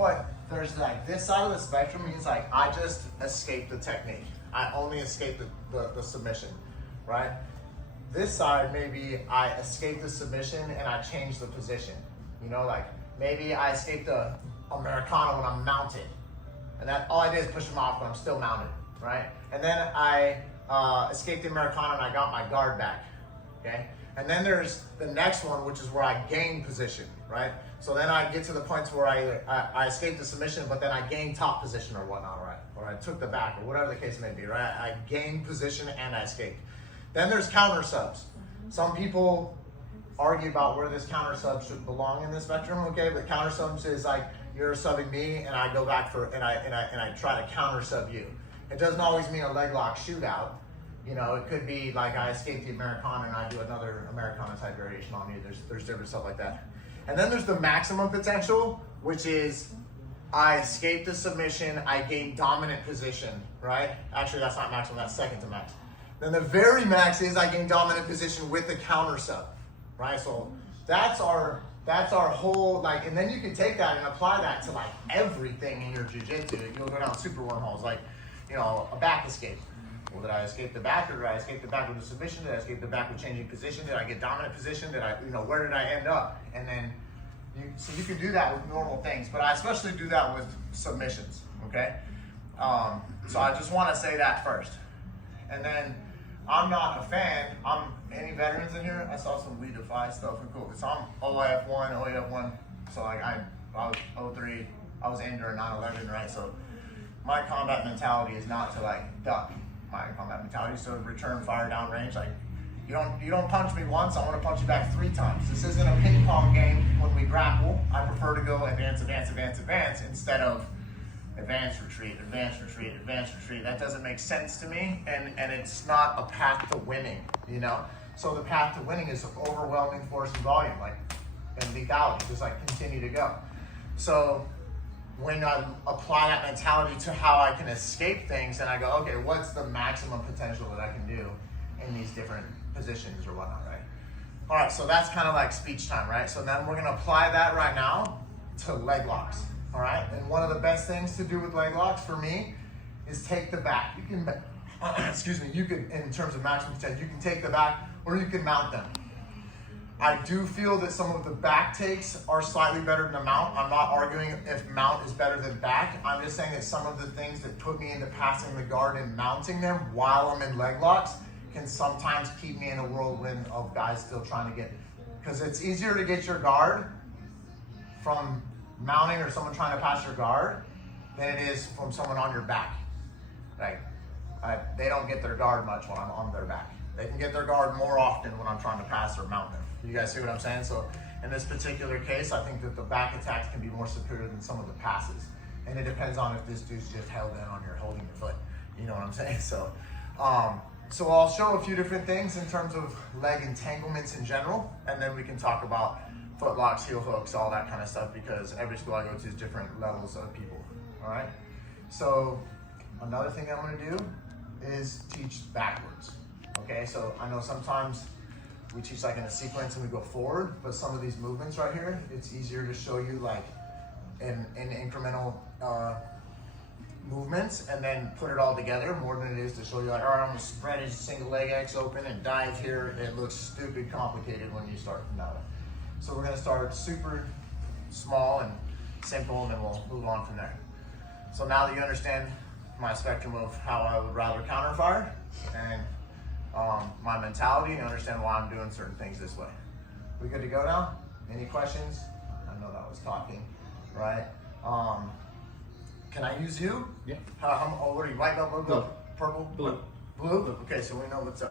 But there's like this side of the spectrum means like I just escape the technique. I only escape the submission, right? This side, maybe I escape the submission and I change the position. You know, like maybe I escape the Americano when I'm mounted. And that all I did is push them off, but I'm still mounted, right? And then I escaped the Americano and I got my guard back, okay? And then there's the next one, which is where I gain position, right? So then I get to the points where I escaped the submission, but then I gained top position or whatnot, right? Or I took the back or whatever the case may be, right? I gained position and I escaped. Then there's counter subs. Some people argue about where this counter sub should belong in the spectrum, okay? But counter subs is like you're subbing me and I go back for and I try to counter sub you. It doesn't always mean a leg lock shootout. You know, it could be like I escape the Americana and I do another Americana type variation on you. There's different stuff like that. And then there's the maximum potential, which is I escape the submission, I gain dominant position, right? Actually, that's not maximum, that's second to max. Then the very max is I gain dominant position with the counter sub, right? So that's our whole, like, and then you can take that and apply that to like everything in your jiu-jitsu. You'll go down super wormholes, like, you know, a back escape. Well, did I escape the back or did I escape the back with a submission? Did I escape the back with changing position? Did I get dominant position? Did I, you know, where did I end up? And then, so you can do that with normal things, but I especially do that with submissions, okay? So I just want to say that first. And then, I'm not a fan. Any veterans in here? I saw some We Defy stuff. Cool. So I'm OIF1. So like I was 03. I was in during 9/11, right? So my combat mentality is not to like duck. My combat mentality is to return fire down range. Like you don't punch me once. I want to punch you back 3 times. This isn't a ping pong game. When we grapple, I prefer to go advance instead of advance, retreat, advance, retreat, advance, retreat. That doesn't make sense to me, and it's not a path to winning, you know? So the path to winning is overwhelming force and volume, like, and lethality, just like continue to go. So when I apply that mentality to how I can escape things, and I go, okay, what's the maximum potential that I can do in these different positions or whatnot, right? All right, so that's kind of like speech time, right? So then we're gonna apply that right now to leg locks. All right, and one of the best things to do with leg locks for me is take the back. You can, excuse me, you could, in terms of maximum potential, you can take the back or you can mount them. I do feel that some of the back takes are slightly better than the mount. I'm not arguing if mount is better than back. I'm just saying that some of the things that put me into passing the guard and mounting them while I'm in leg locks can sometimes keep me in a whirlwind of guys still trying to get, because it's easier to get your guard from mounting or someone trying to pass your guard than it is from someone on your back. Like, they don't get their guard much when I'm on their back. They can get their guard more often when I'm trying to pass or mount them. You guys see what I'm saying? So in this particular case, I think that the back attacks can be more superior than some of the passes. And it depends on if this dude's just held in on your holding your foot. You know what I'm saying? So, so I'll show a few different things in terms of leg entanglements in general, and then we can talk about foot locks, heel hooks, all that kind of stuff, because every school I go to is different levels of people, all right? So another thing I'm gonna do is teach backwards, okay? So I know sometimes we teach like in a sequence and we go forward, but some of these movements right here, it's easier to show you like in incremental movements and then put it all together more than it is to show you like, all right, I'm gonna spread his single leg X open and dive here. It looks stupid complicated when you start from that. So we're gonna start super small and simple, and then we'll move on from there. So now that you understand my spectrum of how I would rather counter fire and my mentality, you understand why I'm doing certain things this way. We good to go now? Any questions? I know that was talking, right? Can I use you? Yeah. What are you, white belt, blue belt, purple? Blue. Blue? Okay, so we know what's up.